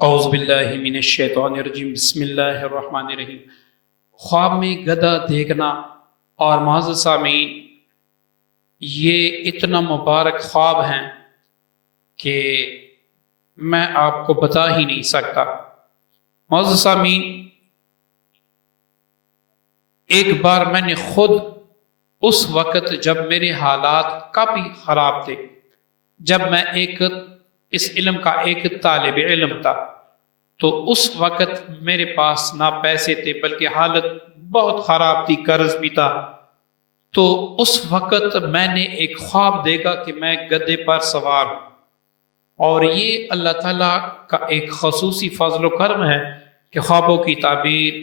اعوذ باللہ من الشیطان الرجیم بسم اللہ الرحمن الرحیم۔ خواب میں گدھا دیکھنا اور معزز سامعین، یہ اتنا مبارک خواب ہیں کہ میں آپ کو بتا ہی نہیں سکتا۔ معزز سامعین، ایک بار میں نے خود اس وقت جب میرے حالات کافی خراب تھے، جب میں اس علم کا ایک طالب علم تھا، تو اس وقت میرے پاس نہ پیسے تھے بلکہ حالت بہت خراب تھی، قرض بھی تھا۔ تو اس وقت میں نے ایک خواب دیکھا کہ میں گدھے پر سوار ہوں، اور یہ اللہ تعالیٰ کا ایک خصوصی فضل و کرم ہے کہ خوابوں کی تعبیر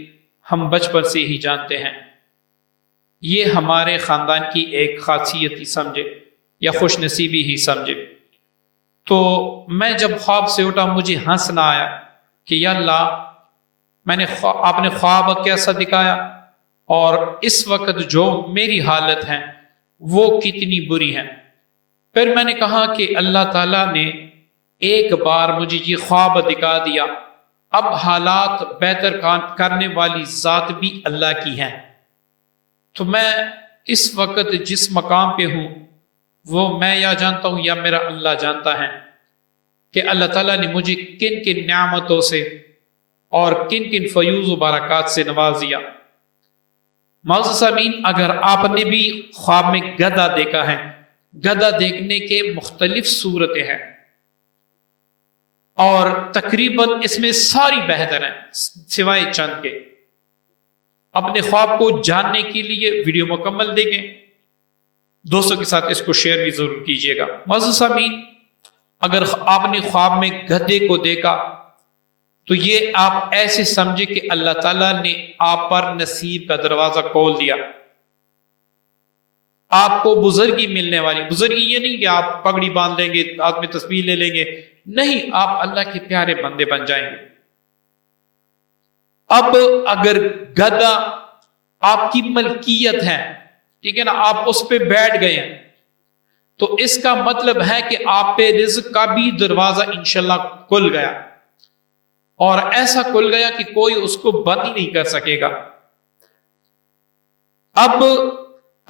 ہم بچپن سے ہی جانتے ہیں۔ یہ ہمارے خاندان کی ایک خاصیت ہی سمجھے یا خوش نصیبی ہی سمجھے۔ تو میں جب خواب سے اٹھا مجھے ہنسنا آیا کہ یا اللہ، آپ نے خواب کیسا دکھایا، اور اس وقت جو میری حالت ہے وہ کتنی بری ہے۔ پھر میں نے کہا کہ اللہ تعالیٰ نے ایک بار مجھے یہ خواب دکھا دیا، اب حالات بہتر کرنے والی ذات بھی اللہ کی ہے۔ تو میں اس وقت جس مقام پہ ہوں وہ میں یا جانتا ہوں یا میرا اللہ جانتا ہے کہ اللہ تعالیٰ نے مجھے کن کن نعمتوں سے اور کن کن فیوز و برکات سے نواز دیا۔ معزز سامعین، اگر آپ نے بھی خواب میں گدھا دیکھا ہے، گدھا دیکھنے کے مختلف صورتیں ہیں، اور تقریباً اس میں ساری بہتر ہیں سوائے چند کے۔ اپنے خواب کو جاننے کے لیے ویڈیو مکمل دیکھیں، دوستوں کے ساتھ اس کو شیئر بھی ضرور کیجیے گا۔ معزز سامعین، اگر آپ نے خواب میں گدھے کو دیکھا تو یہ آپ ایسے سمجھے کہ اللہ تعالیٰ نے آپ پر نصیب کا دروازہ کھول دیا، آپ کو بزرگی ملنے والی۔ بزرگی یہ نہیں کہ آپ پگڑی باندھ لیں گے، ہاتھ میں تسبیح لے لیں گے، نہیں، آپ اللہ کے پیارے بندے بن جائیں گے۔ اب اگر گدھا آپ کی ملکیت ہے، ٹھیک ہے نا، آپ اس پہ بیٹھ گئے ہیں، تو اس کا مطلب ہے کہ آپ پہ رزق کا بھی دروازہ انشاءاللہ کھل گیا، اور ایسا کھل گیا کہ کوئی اس کو بند ہی نہیں کر سکے گا۔ اب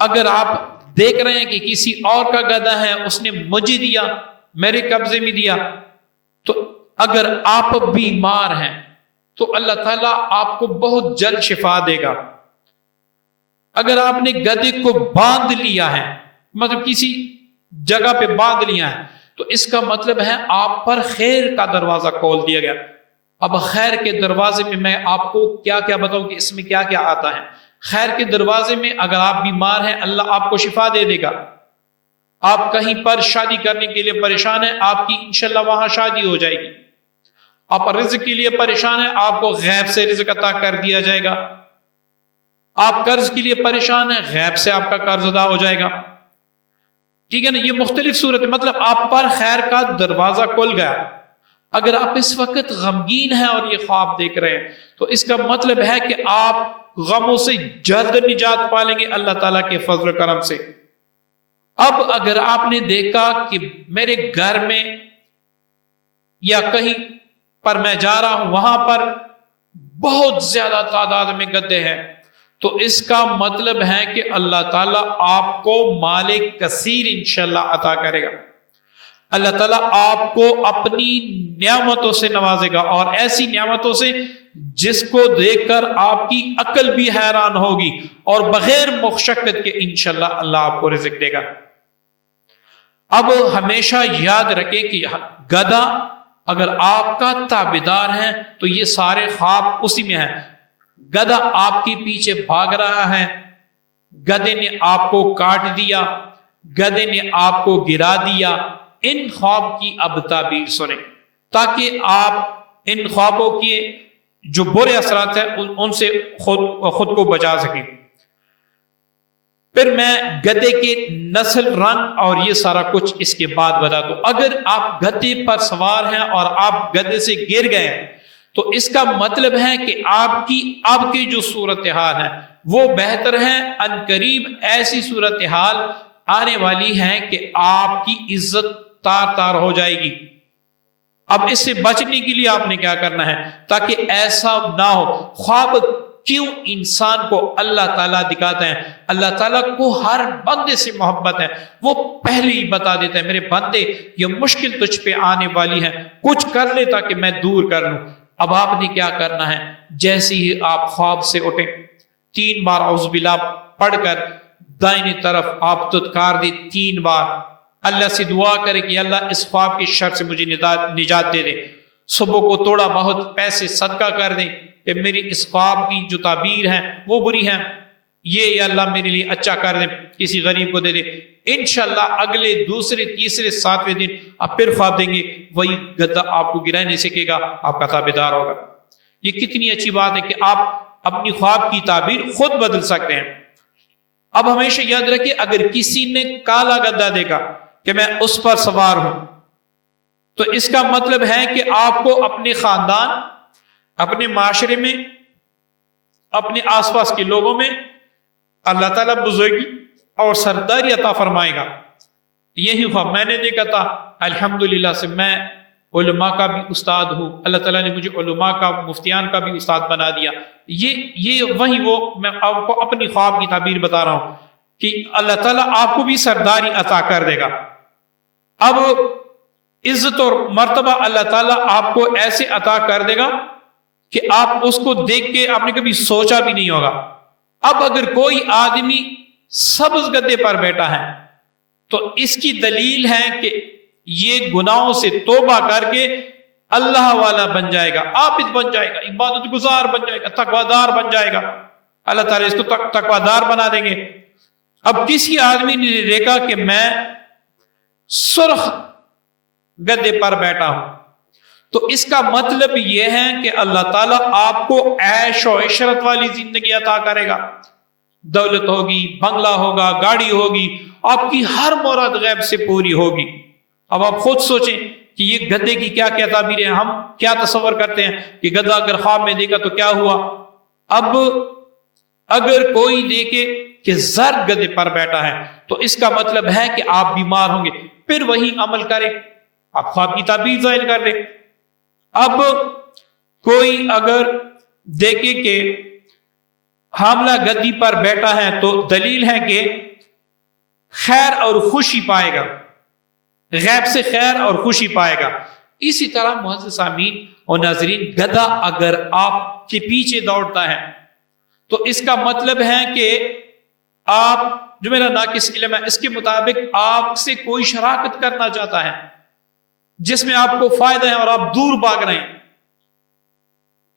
اگر آپ دیکھ رہے ہیں کہ کسی اور کا گدھا ہے، اس نے مجھے دیا، میرے قبضے میں دیا، تو اگر آپ بیمار ہیں تو اللہ تعالیٰ آپ کو بہت جلد شفا دے گا۔ اگر آپ نے گدھے کو باندھ لیا ہے، مطلب کسی جگہ پہ باندھ لیا ہے، تو اس کا مطلب ہے آپ پر خیر کا دروازہ کھول دیا گیا۔ اب خیر کے دروازے میں میں آپ کو کیا کیا بتاؤں کہ اس میں کیا کیا آتا ہے۔ خیر کے دروازے میں اگر آپ بیمار ہیں، اللہ آپ کو شفا دے دے گا۔ آپ کہیں پر شادی کرنے کے لیے پریشان ہیں، آپ کی انشاءاللہ وہاں شادی ہو جائے گی۔ آپ رزق کے لیے پریشان ہیں، آپ کو غیب سے رزق عطا کر دیا جائے گا۔ آپ قرض کے لیے پریشان ہیں، غیب سے آپ کا قرض ادا ہو جائے گا۔ ٹھیک ہے نا، یہ مختلف صورت، مطلب آپ پر خیر کا دروازہ کھل گیا۔ اگر آپ اس وقت غمگین ہیں اور یہ خواب دیکھ رہے ہیں، تو اس کا مطلب ہے کہ آپ غموں سے جلد نجات پالیں گے اللہ تعالیٰ کے فضل و کرم سے۔ اب اگر آپ نے دیکھا کہ میرے گھر میں یا کہیں پر میں جا رہا ہوں، وہاں پر بہت زیادہ تعداد میں گدھے ہیں، تو اس کا مطلب ہے کہ اللہ تعالیٰ آپ کو مال کثیر انشاءاللہ عطا کرے گا۔ اللہ تعالیٰ آپ کو اپنی نعمتوں سے نوازے گا، اور ایسی نعمتوں سے جس کو دیکھ کر آپ کی عقل بھی حیران ہوگی، اور بغیر مشقت کے انشاءاللہ اللہ آپ کو رزق دے گا۔ اب ہمیشہ یاد رکھیں کہ گدھا اگر آپ کا تابعدار ہے تو یہ سارے خواب اسی میں ہیں۔ گدھا آپ کے پیچھے بھاگ رہا ہے، گدھے نے آپ کو کاٹ دیا، گدھے نے آپ کو گرا دیا، ان خواب کی اب تعبیر سنیں تاکہ آپ ان خوابوں کے جو برے اثرات ہیں ان سے خود کو بچا سکیں۔ پھر میں گدھے کے نسل، رنگ اور یہ سارا کچھ اس کے بعد بتا دوں۔ اگر آپ گدھے پر سوار ہیں اور آپ گدھے سے گر گئے ہیں، تو اس کا مطلب ہے کہ آپ کی جو صورتحال ہے وہ بہتر ہے۔ ان قریب ایسی صورتحال آنے والی ہے کہ آپ کی عزت تار تار ہو جائے گی۔ اب اس سے بچنے کے لیے آپ نے کیا کرنا ہے تاکہ ایسا نہ ہو. خواب کیوں انسان کو اللہ تعالیٰ دکھاتے ہیں؟ اللہ تعالیٰ کو ہر بندے سے محبت ہے. وہ پہلے ہی بتا دیتا ہے میرے بندے یہ مشکل تجھ پہ آنے والی ہے، کچھ کر لے تاکہ میں دور کر لوں. اب آپ نے کیا کرنا ہے، جیسے ہی آپ خواب سے اٹھیں 3 بار اعوذ باللہ پڑھ کر دائنی طرف آپ دھتکار دیں 3 بار. اللہ سے دعا کرے کہ اللہ اس خواب کی شر سے مجھے نجات دے دے. صبح کو تھوڑا بہت پیسے صدقہ کر دیں کہ میری اس خواب کی جو تعبیر ہے وہ بری ہے، یہ اللہ میرے لیے اچھا کر دے، کسی غریب کو دے دے. انشاءاللہ اگلے دوسرے تیسرے 7ویں دن آپ پھر خواب دیں گے، وہی گدھا آپ کو گرا نہیں سکے گا، آپ کا تابعدار ہوگا. یہ کتنی اچھی بات ہے کہ آپ اپنی خواب کی تعبیر خود بدل سکتے ہیں. اب ہمیشہ یاد رکھیں اگر کسی نے کالا گدھا دیکھا کہ میں اس پر سوار ہوں تو اس کا مطلب ہے کہ آپ کو اپنے خاندان، اپنے معاشرے میں، اپنے آس پاس کے لوگوں میں اللہ تعالیٰ بزرگی اور سرداری عطا فرمائے گا. یہی خواب میں نے دیکھا تھا. الحمدللہ سے میں علماء کا بھی استاد ہوں، اللہ تعالیٰ نے مجھے علماء کا، مفتیان کا بھی استاد بنا دیا. یہ وہی وہ میں آپ کو اپنی خواب کی تعبیر بتا رہا ہوں کہ اللہ تعالیٰ آپ کو بھی سرداری عطا کر دے گا. اب عزت اور مرتبہ اللہ تعالیٰ آپ کو ایسے عطا کر دے گا کہ آپ اس کو دیکھ کے آپ نے کبھی سوچا بھی نہیں ہوگا. اب اگر کوئی آدمی سبز گدھے پر بیٹھا ہے تو اس کی دلیل ہے کہ یہ گناہوں سے توبہ کر کے اللہ والا بن جائے گا، عابد بن جائے گا، عبادت گزار بن جائے گا، تقویدار بن جائے گا. اللہ تعالیٰ اس کو تقویدار بنا دیں گے. اب کسی آدمی نے دیکھا کہ میں سرخ گدھے پر بیٹھا ہوں تو اس کا مطلب یہ ہے کہ اللہ تعالیٰ آپ کو عیش و عشرت والی زندگی عطا کرے گا. دولت ہوگی، بنگلہ ہوگا، گاڑی ہوگی، آپ کی ہر مراد غیب سے پوری ہوگی. اب آپ خود سوچیں کہ یہ گدھے کی کیا کیا تعبیر ہے. ہم کیا تصور کرتے ہیں کہ گدھا اگر خواب میں دیکھا تو کیا ہوا. اب اگر کوئی دیکھے کہ زرد گدھے پر بیٹھا ہے تو اس کا مطلب ہے کہ آپ بیمار ہوں گے، پھر وہی عمل کریں، آپ خواب کی تعبیر ظاہر کر دیں. اب کوئی اگر دیکھے کہ حاملہ گدی پر بیٹھا ہے تو دلیل ہے کہ خیر اور خوشی پائے گا، غیب سے خیر اور خوشی پائے گا. اسی طرح معزز سامعین اور ناظرین، گدھا اگر آپ کے پیچھے دوڑتا ہے تو اس کا مطلب ہے کہ آپ، جو میرا ناقص علم ہے اس کے مطابق، آپ سے کوئی شراکت کرنا چاہتا ہے جس میں آپ کو فائدہ ہے اور آپ دور بھاگ رہے ہیں.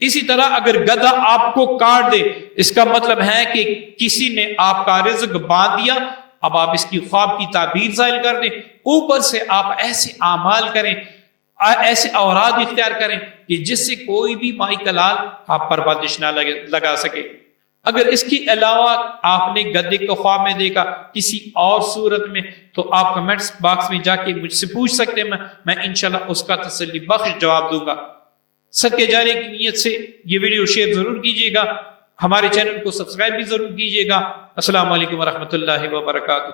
اسی طرح اگر گدھا آپ کو کاٹ دے اس کا مطلب ہے کہ کسی نے آپ کا رزق باندھ دیا. اب آپ اس کی خواب کی تعبیر ظاہر کر دیں، اوپر سے آپ ایسے اعمال کریں، ایسے اوراد اختیار کریں کہ جس سے کوئی بھی مائی کلال آپ پر بندش نہ لگا سکے. اگر اس کے علاوہ آپ نے گدھے کو خواب میں دیکھا کسی اور صورت میں تو آپ کمنٹس باکس میں جا کے مجھ سے پوچھ سکتے ہیں، میں انشاءاللہ اس کا تسلی بخش جواب دوں گا. صدقے جاریہ کی نیت سے یہ ویڈیو شیئر ضرور کیجیے گا، ہمارے چینل کو سبسکرائب بھی ضرور کیجیے گا. السلام علیکم ورحمۃ اللہ وبرکاتہ.